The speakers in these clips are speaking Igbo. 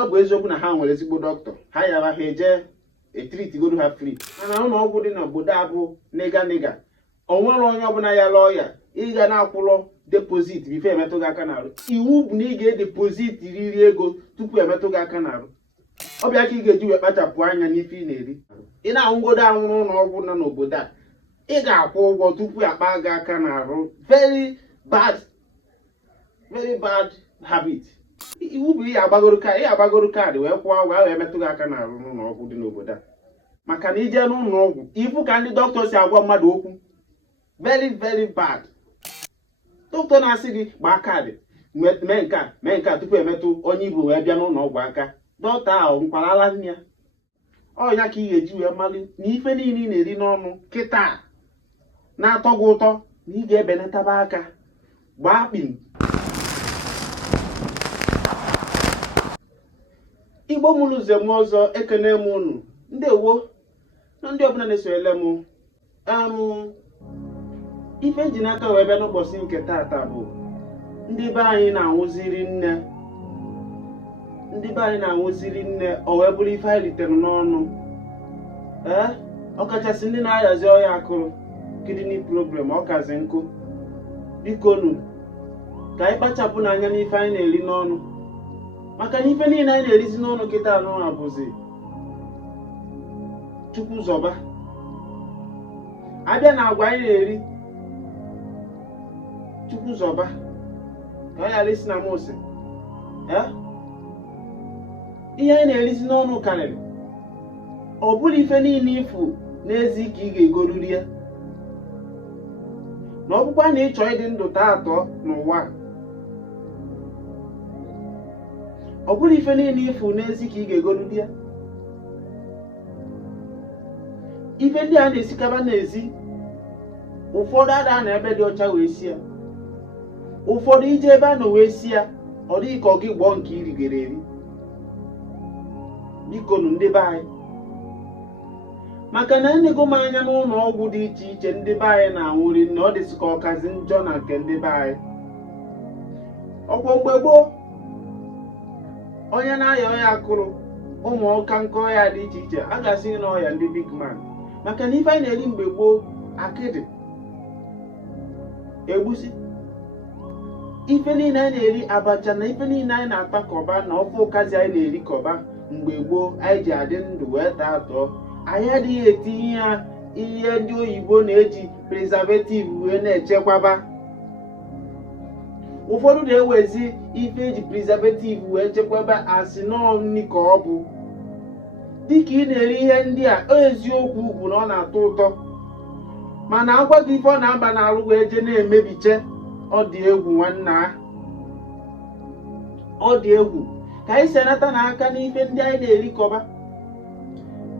bụ eziokwu na ha nwere ezigbo dọkịta, ha yara ha eje etritigodo ha free. Mana ụlọ ọgwụ dị n'obodo a bụ nịga o nwere onye ọbụla ya lụọ ya ị ga na-akwụrọ depozit bifo emetụ gị aka n'arụ. Iwu bụ na ị ga-edepozit riri ego tupu emetụ gị aka n'arụ. Ọ bịa ka ị ga-eji wee kpachapụ anya n'ife ị na-eri. Ị na-anwụgodo anwụrụ ụlọ ọgwụ nọ n'obodo a, ị ga-akwụ ụgwọ tupu akpa gị aka n'arụ. Very bad habit. Iwu bụ ị agbagoro kaadị wee kwụọ ụgwọ wee metụ gị aka n'arụ n'ụlọ ọgwụ dị n'obodo a. Maka na ije n'ụlọ ọgwụ ifu ka ndị dọkịta si agwa mmadụ okwu. Very bad. Dọkịta na-asị gị gbaa kaadị mee nke a tupu emetụ onye ibu wee bịa n'ụlọ ọgwụ aka. Dọkịta ahụ nkwarala nne ya. Ọ ya ka ị ga-eji wee mali na ife niile ị na-eri n'ọnụ kịta na-atọ gị ụtọ na ị ga-ebenataba aka. Gbaa kpim. Igbo mụrụ ụzọ m ọzọ, ekene m unu. Ndewo na ndị ọbụla na-esonyere m. Ife nji n'aka wee bịa n'ụbọchị nke taata bụ ndị be anyị na-anwụziri nne o wee bụrụ ife anyị ritere n'ọnụ. Ọkachasị ndị na-ayazi ọya akụrụ kidney problem ọkazi nkụ. Biko nu ka anyị kpachapụ n'anya n'ife anyị na-eri n'ọnụ, maka na ife niile anyị na-erizi n'ọnụ kịta anụ abụzi Chukwu zọba. Abịa na agwa anyị na-eri Chukwu zọba ka anyị ghara isi na mose. Ihe anyị na-erizi n'ọnụ karịrị. Ọ bụrụ ife niile ifu n'ezi ka ị ga-egoruri ya. Na ọ bụkwa na ị chọọ ịdị ndụ taa atọ n'ụwa, ọ bụrụ ife niile ifu n'ezi ka ị ga-egoruri ya. Ife ndị a na-esikaba n'ezi, ụfọdụ ada na ebe dị ọcha wee si ya, ụfọdụ ije ebe a na wee si ya ọ dịghị ka ọ gị gbọọ nke irigere eri. Biko nụ ndị be anyị, maka na nnego m anya n'ụlọ ọgwụ dị iche iche ndị be anyị na-anwụri na ọ dịsị ka ọkazi njọ na nke ndị be anyị. Ọgwụ mgbe gboo onye na-aya ọya akụrụ ụmụ ọka nke ọya dị iche iche a ga-asị na ọya ndị big man, maka na ife anyị na-eri mgbe gboo akịdị, egbusi, ife niile anyị na-eri abacha na ife niile anyị na-ata kọba na ofe ụkazi anyị na-eri kọba mgbe gboo anyị ji adị ndụ wee taa atọ. Anyị adịghị etinye ya ihe ndị oyibo na-eji preservative wee na-echekwaba. Ụfọdụ na-ewezi ife eji preservative wee chekwaba asị nọọnụ ka ọ bụ. Dịka ị na-eri ihe ndị a, eziokwu bụ na ọ na-atọ ụtọ, mana agwa gị ife ọ na-aba n'arụ wee je na-emebiche. Ọ dị egwu nwanna, ọ dị egwu. Ka anyị si anata n'aka n'ife ndị anyị na-eri kọba,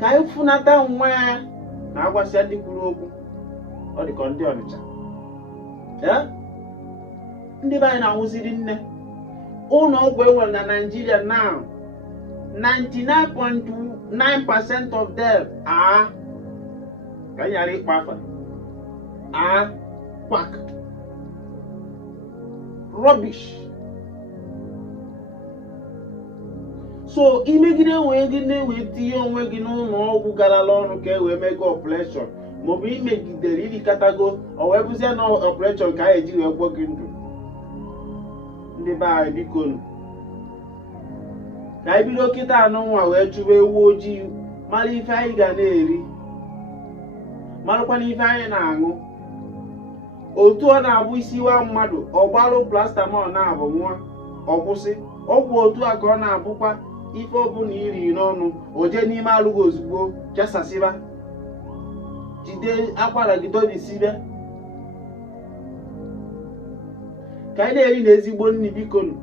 ka anyị funata nwa ya na agwasịa ndị kwuru okwu. Ọ dị ka ndị Ọnịcha. Ndị be anyị na-anwụziri nne. Ụlọ ọgwụ enwere na Nigeria now, 99.9% of them are ka anyị ghara ịkpa afa, quack, rubbish. So imegide enwe gị na-ewe tinye onwe gị n'ụlọ ọgwụ garala ọnụ ka e wee mee gị operation, maọbụ imegidere irikatago o wee bụzie na operation ka a eji wee gwọ gị ndụ. Ndị be anyị biko nụ ka anyị bido kịta anụ nwa wee chụwa ewu ojii, mara ife anyị ga na-eri, marakwana ife anyị na-aṅụ. Otu ọ na-abụ isiwa mmadụ ọ gbarụ plastamol na-abụ nwa ọ kwụsị. Ọgwụ otu a ka ọ na-abụkwa ife ọbụla iri n'ọnụ o jee n'ime alụghị ozugbo chasasịba, jide akwara gị dobisibe. Ka anyị na-eri na ezigbo nri biko nụ.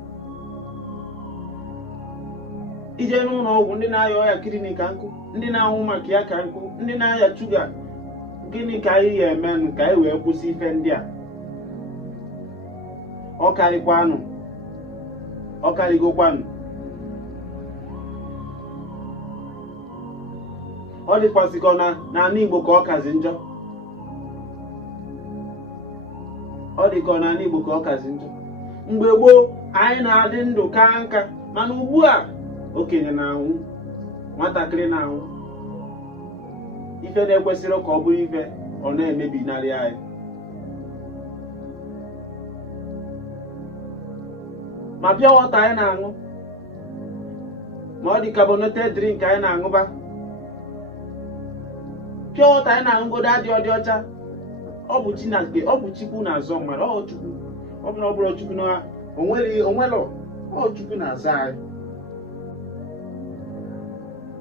Ije n'ụlọ ọgwụ ndị na-aya ọya kidney ka nkụ, ndị na-anwụ maka ya ka nkụ, ndị na-aya shuga, gịnị ka anyị ga-emenụ ka anyị wee kwụsị ife ndị a? Ọ karịgokwanụ. Ọ dịkwazịkọ n'ala Igbo ka ọ kazi njọ. Mgbe gboo anyị na-adị ndụ ka nka, mana ugbu a okenye na-anwụ, nwatakịrị na-anwụ. Ife na-ekwesịrị ka ọ bụrụ ife ọ na-emebi narị anyị. Ma pure water anyị na-aṅụ, ma ọ dị carbonated drink anyị na-aṅụba, pure water anyị na-aṅụgodo adị ọcha. Ọ bụ Chukwu na-azọ mmadụ, ọ Chukwu. Ọ bụ na ọ bụrụ Chukwu na onwelo, ọ Chukwu na-aza anyị.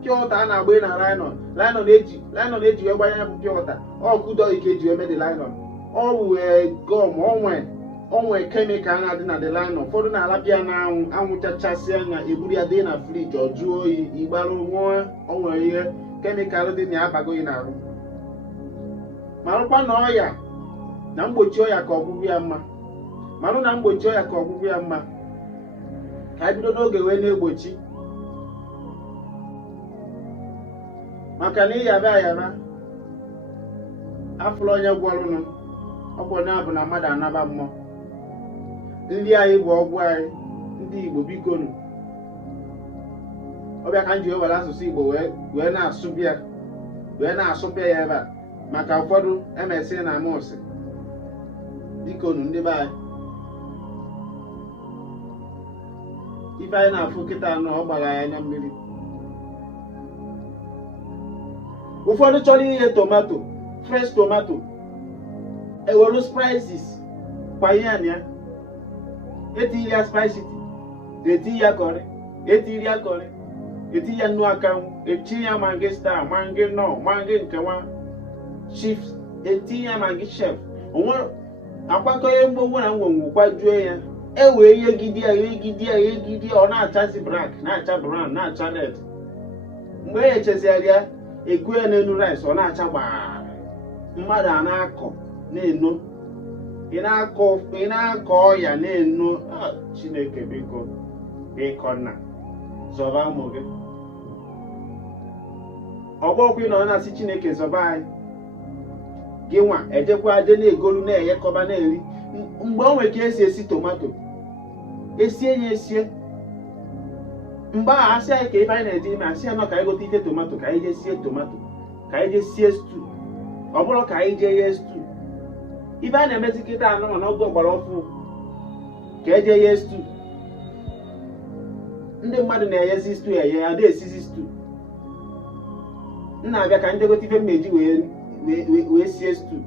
Pure water a na-agba na nylon eji wee gbanye bụ pure water. Ọ kudo ike eji wee mee the nylon. Ọ bụ gum, onwe kemikal na-adị na the nylon. Ụfọdụ na-alapịa n'anwụ, anwụ chachasị anya, eburu ya dị na friji, ọ jụọ oyi, ịgbarụ nwụọ. O nwere ihe kemikal dị na ya abagoghị n'ahụ. Marụkwa na ọya na mgbochi ọya ka ọgwụgwụ ya mma. Marụ na mgbochi ọya ka ọgwụgwụ ya mma. Ka anyị bido n'oge wee na-egbochi. Maka na ịyaba afụla onye gwọrụnụ, ọ bụ onye abụ na mmadụ anaba mmụọ. Nri anyị bụ ọgwụ anyị. Ndị Igbo bikonu, ọbịa ka m ji were asụsụ Igbo wee na-asụpịa ya ebe a. Maka ụfọdụ emesịrị na mọsị. Bikonu ndị be anyị, ife anyị na-afụ kịta anọ ọ gbara ya anya mmiri. Ụfọdụ chọrọ ihe tomato, fresh tomato, ewelu spices kwanye ya, etiri ya spices, eti ya kọrị, eti ya nnu akanwụ, eti ya maggi star, maggi nọ, maggi nke nwa chief, eti ya maggi chef. Onwe akwakọ ihe mgbogbo na ngwongwo kwajuo ya, ewee yegide ya, ọ na-achazi black, na-acha brown, na-acha red. Mgbe e echezigharị ya, ekwu ya n'elu rice, ọ na-acha gbaa. Mmadụ a na-akọ na-eno, ị na-akọ ọya na-eno. Chineke biko nna zọba ụmụ gị. Ọgbọkwa ị nọ na-asị Chineke zọba anyị, gị nwa ejekwa aje na-egolu na-eghekọba na-eri. Mgbe o nwere ka esi tomato, esie ya esie. Mgbe a asị anyị ka ife anyị na-eje ime, asị ya nọ ka anyị gote ife tomato, ka anyị jee sie tomato, ka anyị jee sie stew. Ọ bụrụ ka anyị jee ye stew. Ife a na-emezi kịta anọ n'oge ọgbara ọfụ ka eje ye stew. Ndị mmadụ na-eyezi stew eye, ada esizi stew. Nna abịa ka ndị gote ife mmeji wee sie stew.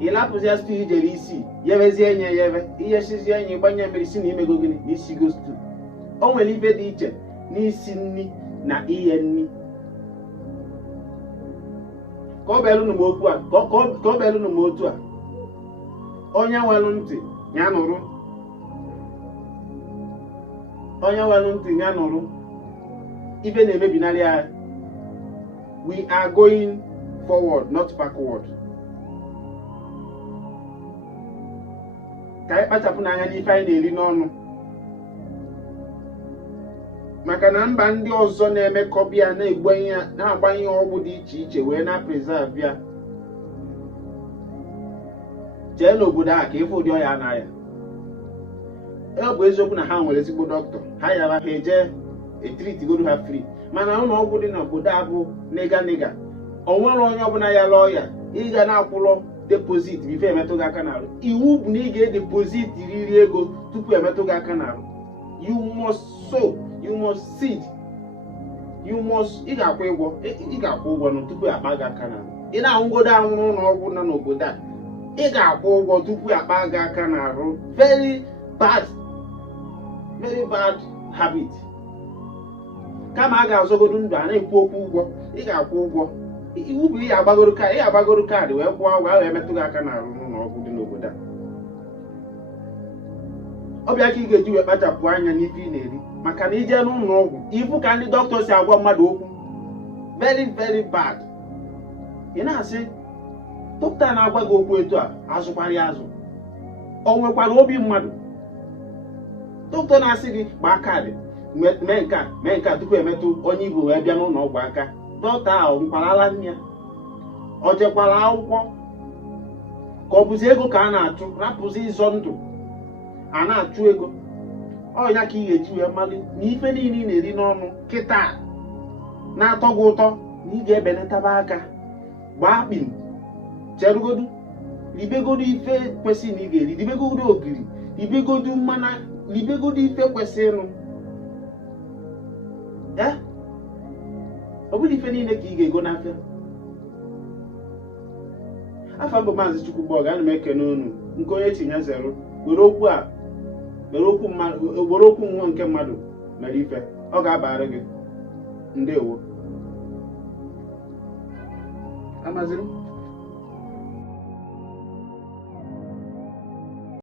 Ị lapụzi ya stew ijere isi, yebezie enye yebe, ihe sizie enyi gbanye mmiri si na imego gịnị na isigo stew. O nwere ife dị iche n'isi nri na ihe nri. Ka ọ bịalụ m otu a, onye nwere ntị ya nụrụ. Ife na-emebinarị anyị. We are going forward, not backward. Ka anyị kpachapụ n'anya n'ife anyị na-eri n'ọnụ. Maka na mba ndị ọzọ na-emekọbịa na-agbanye ọgwụ dị iche iche wee na-preserve ya. Jee n'obodo a ka ife ụdị ọya anaghị. Ọ bụ eziokwu na ha nwere ezigbo dọkịta, ha yara ha eje etritigodo ha free. Mana ụlọ ọgwụ dị n'obodo a bụ nega. O nwere onye ọbụla ya lụọ ya, ị ga na-akwụrọ deposit bifo emetụ gị aka n'arụ. Iwu bụ na ị ga-edepozit riri ego tupu emetụ gị aka n'arụ. You must sow, you must seed, ị ga-akwụ ụgwọ tupu akpa gị aka n'arụ. Ị na-ahụgodo anwụrụ ụlọ ọgwụ nọ n'obodo a, ị ga-akwụ ụgwọ tupu akpa gị aka n'arụ. Very bad habit. Kama a ga-azọgodo ndụ a na-ekwu okwu ụgwọ, ị ga-akwụ ụgwọ. Iwu bụ ị ga-agbagoro kaadị wee kwụọ ụgwọ ahụ emetụ gị aka n'arụ n'ụlọ ọgwụ dị n'obodo a. Ọ bịa ka ị ga-eji wee kpachapụ anya n'ife ị na-eri. Maka na ije n'ụlọ ọgwụ, ifu ka ndị dọkịta si agwa mmadụ okwu. Very bad. Ị na-asị dọkịta na-agwa gị okwu etu a, azụkwara ya azụ. O nwekwara obi mmadụ. Dọkịta na-asị gị gbaa kaadị, mee nke a tupu emetụ onye Igbo wee bịa n'ụlọ ọgwụ aka. Dọkịta ahụ nkwarala nne ya, o jekwara akwụkwọ ka ọ bụzi ego ka a na-achụ, rapụzi ịzọ ndụ a na-achụ ego. ọ ya ka ị ga-eji wee mmalị na ife niile ị na-eri n'ọnụ kịta na-atọ gị ụtọ na ị ga-ebenataba aka gbaa kpim cherugodu ribegodu ife kwesịrị na ị ga-eri, ribegodu ogiri, ribegodu mmanụ, ribegodu ife kwesịrị ọ bụrụ ife niile ka ị ga-ego n'afịa. Afa mbụ Maazị Chukwugbog, ana m ekene unu nke onye tinye zero were okwu nwa nke mmadụ mere ife, ọ ga-abara gị. Ndewo. Amaziri